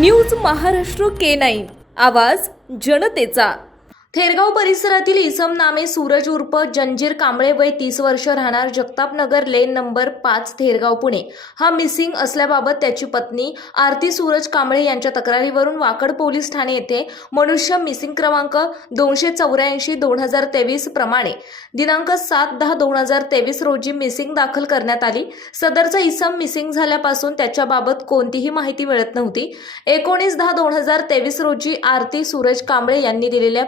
News Maharashtra के9 आवाज जनतेचा। थेरगाव परिसरातील इसम नामे सूरज उर्फ जंजीर कांबळे वय 30 वर्ष राहणार जगतापनगर लेन नंबर 5 थेरगाव पुणे हा मिसिंग असल्याबाबत त्याची पत्नी आरती सूरज कांबळे यांच्या तक्रारीवरून वाकड पोलीस ठाणे येथे मनुष्य मिसिंग क्रमांक 284/2023 प्रमाणे दिनांक 7/10/2023 रोजी मिसिंग दाखल करण्यात आली। सदरचा इसम मिसिंग झाल्यापासून त्याच्याबाबत कोणतीही माहिती मिळत नव्हती। 19/10/2023 रोजी आरती सूरज कांबळे यांनी दिलेल्या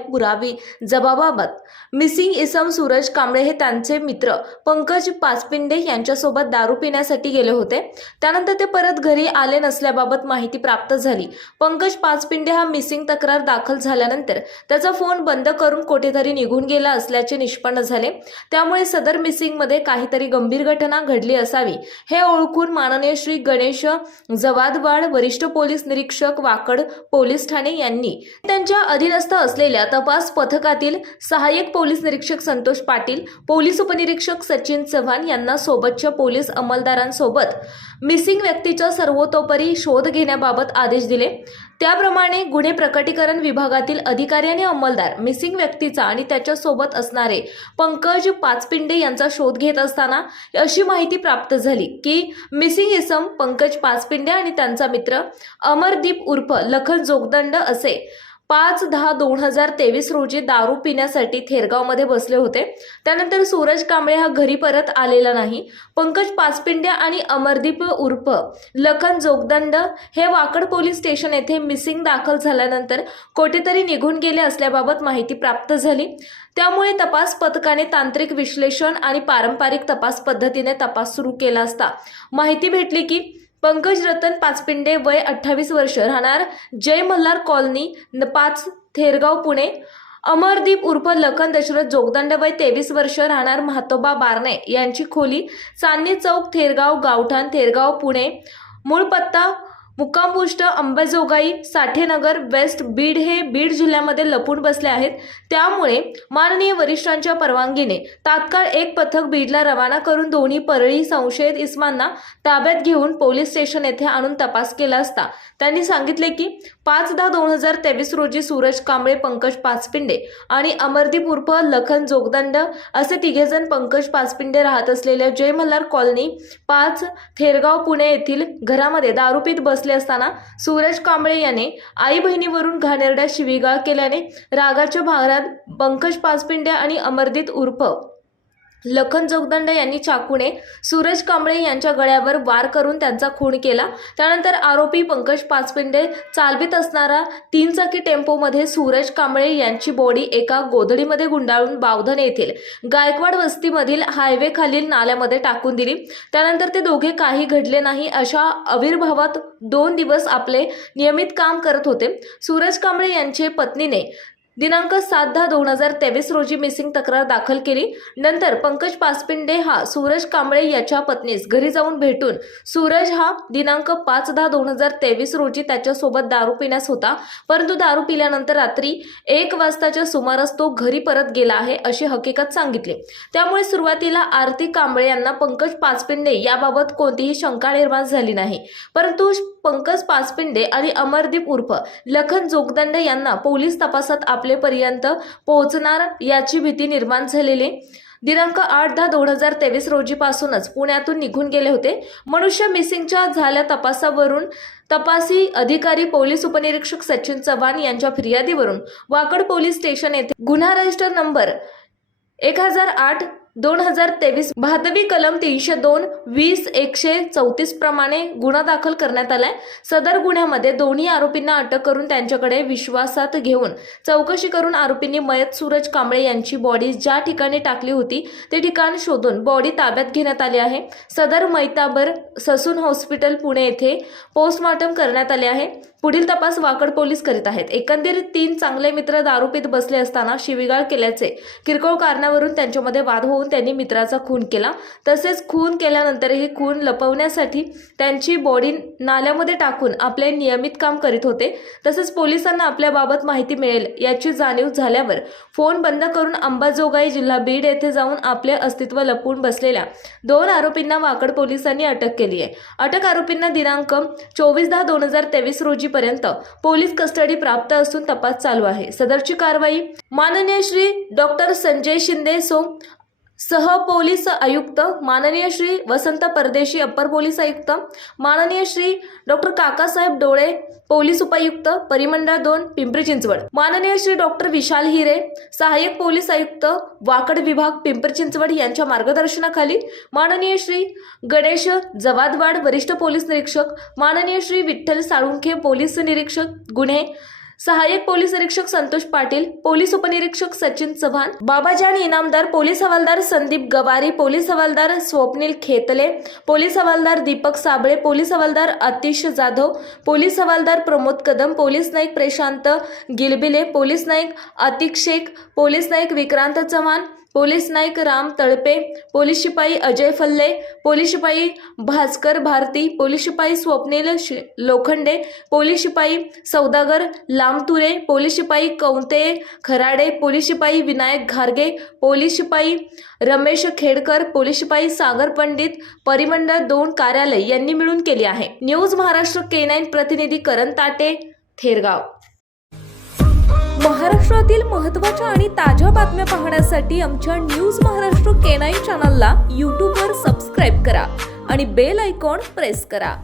जबाबाबाबत मिसिंग इसम सूरज कांबळे हे त्यांचे मित्र पंकज पाचपिंडे यांच्यासोबत दारू पिण्यासाठी गेले होते। त्यानंतर ते परत घरी आले नसल्याबाबत माहिती प्राप्त झाली। पंकज पाचपिंडे हा मिसिंग तक्रार दाखल झाल्यानंतर त्याचा फोन बंद करून कुठेतरी निघून गेला असल्याचे निष्पन्न झाले। त्यामुळे सदर मिसिंग मध्ये काहीतरी गंभीर घटना घडली असावी हे ओळखून माननीय श्री गणेश जवादवाड वरिष्ठ पोलीस निरीक्षक वाकड पोलीस ठाणे यांनी त्यांच्या अधीनस्थ असलेल्या तपास पथकातील सहाय्यक पोलीस निरीक्षक संतोष पाटील, पोलीस उपनिरीक्षक सचिन चव्हाण यांना सोबतच्या पोलीस अंमलदारांसोबत मिसिंग व्यक्तीचा सर्वतोपरी शोध घेण्याबाबत आदेश दिले। त्याप्रमाणे गुन्हे प्रकटीकरण विभागातील अधिकारी आणि अंमलदार मिसिंग व्यक्तीचा आणि त्याच्या सोबत असणारे पंकज पाचपिंडे यांचा शोध घेत असताना अशी माहिती प्राप्त झाली की मिसिंग इसम पंकज पाचपिंडे आणि त्यांचा मित्र अमरदीप उर्फ लखन जोगदंड असे 5/10/2023 रोजी दारू पिण्यासाठी थेरगावमध्ये बसले होते। त्यानंतर सूरज कांबळे हा घरी परत आलेला नाही। पंकज पाचपिंडे आणि अमरदीप उर्फ लखन जोगदंड हे वाकड पोलीस स्टेशन येथे मिसिंग दाखल झाल्यानंतर कोठेतरी निघून गेले असल्याबाबत माहिती प्राप्त झाली। त्यामुळे तपास पथकाने तांत्रिक विश्लेषण आणि पारंपरिक तपास पद्धतीने तपास सुरू केला असता माहिती भेटली की पंकज रतन पाचपिंडे वय 28 वर्ष राहणार जय मल्हार कॉलनी 5 थेरगाव पुणे, अमरदीप उर्फ लखन दशरथ जोगदंड वय 23 वर्ष राहणार म्हातोबा बारणे यांची खोली चांदणी चौक थेरगाव गावठाण थेरगाव पुणे, मूळ पत्ता मुक्कामपोस्ट अंबाजोगाई साठेनगर वेस्ट बीड हे बीड जिल्ह्यामध्ये लपून बसले आहेत। त्यामुळे माननीय वरिष्ठांच्या परवानगीने तात्काळ एक पथक बीडला रवाना करून दोन्ही परळी संशयित इस्मांना ताब्यात घेऊन पोलीस स्टेशन येथे आणून तपास केला असता त्यांनी सांगितले की 5/10/2023 रोजी सूरज कांबळे, पंकज पाचपिंडे आणि अमरदीप उर्फ लखन जोगदंड असे तिघेजण पंकज पाचपिंडे राहत असलेल्या जय मल्हार कॉलनी 5 थेरगाव पुणे येथील घरामध्ये दारू पीत बसले असताना सूरज कांबळे याने आई बहिणीवरून घाणेरड्या शिवीगाळ केल्याने रागाच्या भारात पंकज पाचपिंडे आणि अमरदीप उर्फ लखन जोगदंड यांनी चाकूने सूरज कांबळे यांच्या गळ्यावर वार करून त्यांचा खून केला। त्यानंतर आरोपी पंकज पाचपिंडे चालवीत असणारा 3 चाकी टेम्पोमध्ये सूरज कांबळे यांची बॉडी एका गोधडीमध्ये गुंडाळून बावधन येथील गायकवाड वस्तीमधील हायवे खालील नाल्यामध्ये टाकून दिली। त्यानंतर ते दोघे काही घडले नाही अशा आविर्भावात 2 दिवस आपले नियमित काम करत होते। सूरज कांबळे यांचे पत्नीने दिनांक 7/10/2023 रोजी मिसिंग तक्रार दाखल केली। नंतर पंकज पाचपिंडे हा सूरज कांबळे याच्या पत्नीस घरी जाऊन भेटून सूरज हा दिनांक 5/10/2023 रोजी त्याच्यासोबत दारू पिण्यास होता, परंतु दारू पिल्यानंतर रात्री 1 वाजताच्या सुमारास तो घरी परत गेला आहे अशी हकीकत सांगितली। त्यामुळे सुरुवातीला आरती कांबळे यांना पंकज पाचपिंडे याबाबत कोणतीही शंका निर्माण झाली नाही, परंतु पंकज पाचपिंडे आणि अमरदीप उर्फ लखन जोगदंड यांना पोलीस तपासात आपलेपर्यंत पोहोचणार याची भीती निर्माण झालेली दिनांक 8/10/2023 रोजी पासूनच पुण्यातून निघून गेले होते। मनुष्य मिसिंगच्या झाल्या तपासावरून तपासी अधिकारी पोलीस उपनिरीक्षक सचिन चव्हाण यांच्या फिर्यादीवरून वाकड पोलीस स्टेशन येथे गुन्हा रजिस्टर नंबर 1008/2023 भादवी कलम 302/20/134 प्रमाणे गुन्हा दाखल करण्यात आलाय। सदर गुन्ह्यामध्ये दोन्ही आरोपींना अटक करून त्यांच्याकडे विश्वासात घेऊन चौकशी करून आरोपींनी मयत सूरज कांबळे यांची बॉडी ज्या ठिकाणी टाकली होती ते ठिकाण शोधून बॉडी ताब्यात घेण्यात आली आहे। सदर मैताबर ससून हॉस्पिटल पुणे येथे पोस्टमॉर्टम करण्यात आले आहे। पुढील तपास वाकड पोलीस करीत आहेत। एकंदरीत 3 चांगले मित्र दारू पीत बसले असताना शिवीगाळ केल्याचे किरकोळ कारणावरून त्यांच्यामध्ये वाद होऊन होऊन त्यांनी मित्राचा खून केला. तसेच खून केल्यानंतरही खून लपवण्यासाठी त्यांची बॉडी नाल्यामध्ये टाकून आपले नियमित काम करीत होते. तसेच पोलिसांना आपल्याबाबत माहिती मिळेल याची जाणीव झाल्यावर फोन बंद करून अंबाजोगाई जिल्हा बीड येथे जाऊन आपले अस्तित्व लपवून बसलेल्या 2 आरोपींना वाकड पोलिसांनी अटक केली आहे. अटक आरोपींना दिनांक 24/10/2023 रोजी पर्यंत पोलीस कस्टडी प्राप्त असून तपास चालू आहे. सदरची कारवाई माननीय श्री डॉक्टर संजय शिंदे सह पोलीस आयुक्त, माननीय श्री वसंत परदेशी अप्पर पोलीस आयुक्त, माननीय श्री डॉक्टर काकासाहेब डोळे पोलीस उपायुक्त परिमंडळ 2 पिंपरी चिंचवड, माननीय श्री डॉक्टर विशाल हिरे सहाय्यक पोलीस आयुक्त वाकड विभाग पिंपरी चिंचवड यांच्या मार्गदर्शनाखाली, माननीय श्री गणेश जवादवाड वरिष्ठ पोलीस निरीक्षक, माननीय श्री विठ्ठल साळुंखे पोलीस निरीक्षक गुन्हे, सहाय्यक पोलीस निरीक्षक संतोष पाटील, पोलीस उपनिरीक्षक सचिन चव्हाण, बाबाजान इनामदार, पोलीस हवालदार संदीप गवारी, पोलीस हवालदार स्वप्नील खेतले, पोलीस हवालदार दीपक साबळे, पोलीस हवालदार आतिश जाधव, पोलीस हवालदार प्रमोद कदम, पोलीस नाईक प्रशांत गिलबिले, पोलीस नाईक अतिक शेख, पोलीस नाईक विक्रांत चव्हाण, पोलीस नाईक राम तळपे, पोलीस शिपाई अजय फल्ले, पोलीस शिपाई भास्कर भारती, पोलीस शिपाई स्वप्नील लोखंडे, पोलीस शिपाई सौदागर लामतुरे, पोलीस शिपाई कौंते खराडे, पोलीस शिपाई विनायक घारगे, पोलीस शिपाई रमेश खेडकर, पोलीस शिपाई सागर पंडित परिमंडळ 2 कार्यालय यांनी मिळून केली आहे. न्यूज महाराष्ट्र K9 प्रतिनिधी करण ताटे, थेरगाव. महाराष्ट्रातील महत्त्वाच्या आणि ताज्या बातम्या पाहण्यासाठी आमच्या न्यूज महाराष्ट्र K9 चॅनलला यूट्यूबवर सबस्क्राईब करा आणि बेल आयकॉन प्रेस करा.